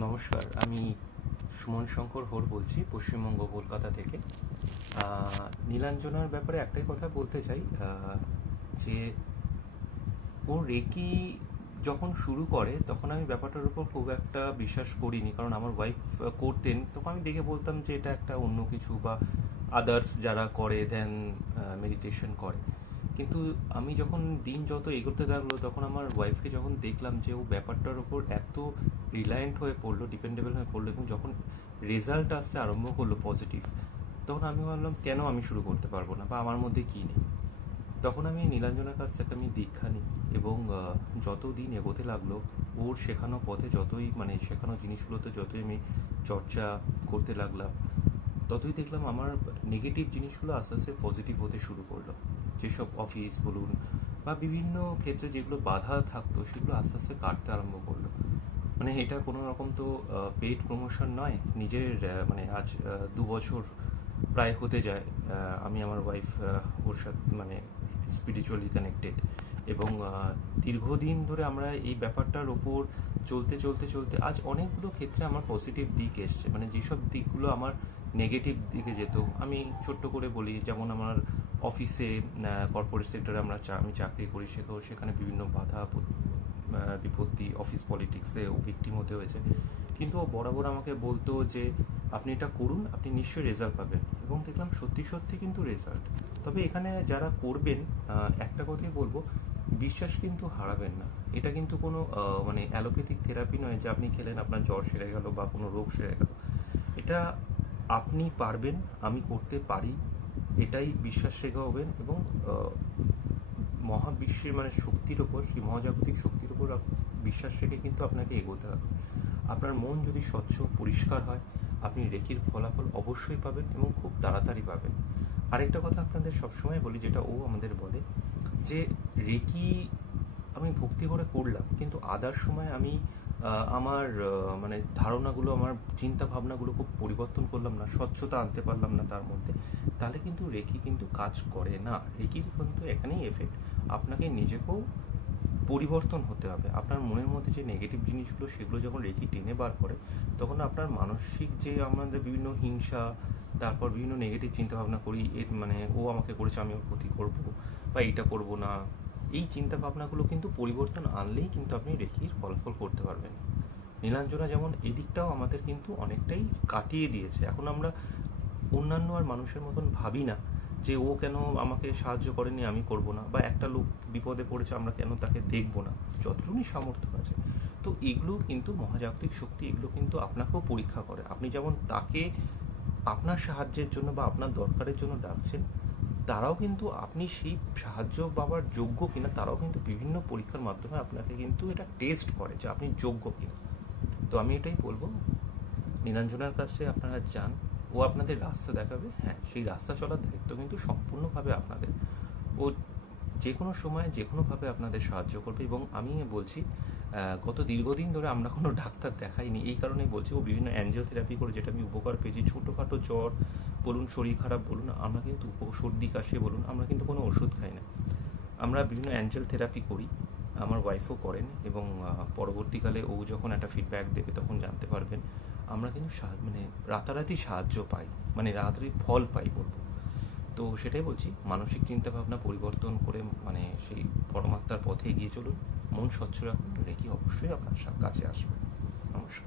নমস্কার, আমি সুমন শঙ্কর হোর বলছি পশ্চিমবঙ্গ কলকাতা থেকে। নীলাঞ্জনার ব্যাপারে একটাই কথা বলতে চাই, যে ও রেকি যখন শুরু করে তখন আমি ব্যাপারটার উপর খুব একটা বিশ্বাস করিনি, কারণ আমার ওয়াইফ করতেন, তখন আমি দেখে বলতাম যে এটা একটা অন্য কিছু, বা আদার্স যারা করে ধ্যান মেডিটেশন করে। কিন্তু আমি যখন দিন যত এগোতে লাগলো তখন আমার ওয়াইফকে যখন দেখলাম যে ও ব্যাপারটার ওপর এত রিলায়েন্ট হয়ে পড়লো, ডিপেন্ডেবল হয়ে পড়লো, এবং যখন রেজাল্ট আসতে আরম্ভ করলো পজিটিভ, তখন আমি ভাবলাম কেন আমি শুরু করতে পারবো না, বা আমার মধ্যে কী নেই। তখন আমি নীলাঞ্জনার কাছ থেকে আমি দীক্ষা নিই, এবং যত দিন এগোতে লাগলো ওর শেখানো পথে যতই শেখানো জিনিসগুলোতে যতই আমি চর্চা করতে লাগলাম, ততই দেখলাম আমার নেগেটিভ জিনিসগুলো আস্তে আস্তে পজিটিভ হতে শুরু করলো। যেসব অফিস বলুন বা বিভিন্ন ক্ষেত্রে যেগুলো বাধা থাকতো সেগুলো আস্তে আস্তে কাটতে আরম্ভ করলো। এটা কোনো রকম তো পেইড প্রমোশন নয়। নিজের আজ 2 বছর প্রায় হতে যায়, আমি আমার ওয়াইফ ওর সাথে স্পিরিচুয়ালি কানেক্টেড, এবং দীর্ঘদিন ধরে আমরা এই ব্যাপারটার ওপর চলতে চলতে চলতে আজ অনেকগুলো ক্ষেত্রে আমার পজিটিভ দিক এসছে। যেসব দিকগুলো আমার নেগেটিভ দিকে যেত, আমি ছোট্ট করে বলি, যেমন আমার অফিসে কর্পোরেট সেক্টরে আমি চাকরি করি, সেখানে বিভিন্ন বাধা বিপত্তি, অফিস পলিটিক্সে ও ভিক্টিম হতে হয়েছে। কিন্তু ও বরাবর আমাকে বলতো যে আপনি এটা করুন, আপনি নিশ্চয়ই রেজাল্ট পাবেন, এবং দেখলাম সত্যি সত্যি কিন্তু রেজাল্ট। তবে এখানে যারা করবেন, একটা কথাই বলবো, বিশ্বাস কিন্তু হারাবেন না। এটা কিন্তু কোনো অ্যালোপ্যাথিক থেরাপি নয় যে আপনি খেলেন আপনার জ্বর সেরে গেল বা কোনো রোগ সেরে গেল। এটা আপনি পারবেন, আমি করতে পারি, এটাই বিশ্বাস শেখাবেন, এবং মহাবিশ্বের শক্তির ওপর, সেই মহাজাগতিক শক্তির ওপর বিশ্বাস রেখে কিন্তু আপনাকে এগোতে হবে। আপনার মন যদি স্বচ্ছ পরিষ্কার হয়, আপনি রেকির ফলাফল অবশ্যই পাবেন, এবং খুব তাড়াতাড়ি পাবেন। আরেকটা কথা আপনাদের সবসময় বলি, যেটা ও আমাদের বলে, যে রেকি আমি ভক্তি করে করলাম, কিন্তু আদার সময় আমি আমার ধারণাগুলো, আমার চিন্তা ভাবনাগুলো খুব পরিবর্তন করলাম না, স্বচ্ছতা আনতে পারলাম না তার মধ্যে, তাহলে কিন্তু রেকি কিন্তু কাজ করে না। রেকির কিন্তু এখানেই এফেক্ট। আপনাকে নিজেকেও পরিবর্তন হতে হবে। আপনার মনের মধ্যে যে নেগেটিভ জিনিসগুলো, সেগুলো যখন রেকি টেনে বার করে, তখন আপনার মানসিক যে আমাদের বিভিন্ন হিংসা, তারপর বিভিন্ন নেগেটিভ চিন্তাভাবনা করি, এর ও আমাকে করেছে আমি ওর ক্ষতি করবো, বা এইটা করবো না, এই চিন্তা ভাবনাগুলো কিন্তু পরিবর্তন আনলেই কিন্তু আপনি রেকির ফলাফল করতে পারবেন। নীলাঞ্জনা যেমন এদিকটাও আমাদের কিন্তু অনেকটাই কাটিয়ে দিয়েছে। এখন আমরা অন্যান্য আর মানুষের মতন ভাবি না যে ও কেন আমাকে সাহায্য করেনি, আমি করব না, বা একটা লোক বিপদে পড়েছে আমরা কেন তাকে দেখব না, যতটুকুনি সামর্থ্য আছে। তো এগুলো কিন্তু মহাজাগতিক শক্তি, এগুলো কিন্তু আপনাকেও পরীক্ষা করে। আপনি যেমন তাকে আপনার সাহায্যের জন্য বা আপনার দরকারের জন্য ডাকছেন, তারাও কিন্তু আপনি সেই সাহায্য পাওয়ার যোগ্য কিনা, তারাও কিন্তু বিভিন্ন পরীক্ষার মাধ্যমে আপনাকে কিন্তু এটা টেস্ট করে যে আপনি যোগ্য কিনা। তো আমি এটাই বলবো, নীলাঞ্জনার কাছে আপনারা যান, ও আপনাদের রাস্তা দেখাবে। হ্যাঁ, সেই রাস্তা চলার দায়িত্ব কিন্তু সম্পূর্ণভাবে আপনাদের। ও যে কোনো সময় যে কোনোভাবে আপনাদের সাহায্য করবে, এবং আমি বলছি গত দীর্ঘদিন ধরে আমরা কোনো ডাক্তার দেখাইনি, এই কারণেই বলছি। ও বিভিন্ন অ্যাঞ্জেল থেরাপি করে, যেটা আমি উপকার পেয়েছি। ছোটোখাটো জ্বর বলুন, শরীর খারাপ বলুন, আমরা কিন্তু সর্দি কাশি বলুন, আমরা কিন্তু কোনো ওষুধ খাই না, আমরা বিভিন্ন অ্যাঞ্জেল থেরাপি করি। আমার ওয়াইফও করেন, এবং পরবর্তীকালে ও যখন একটা ফিডব্যাক দেবে তখন জানতে পারবেন। আমরা কিন্তু রাতারাতি সাহায্য পাই, রাতারাতি ফল পাই বলবো। তো সেটাই বলছি, মানসিক চিন্তাভাবনা পরিবর্তন করে সেই পরমাত্মার পথে এগিয়ে চলুন, মন স্বচ্ছ রাখুন, রেখে অবশ্যই আপনার কাছে আসবে। নমস্কার।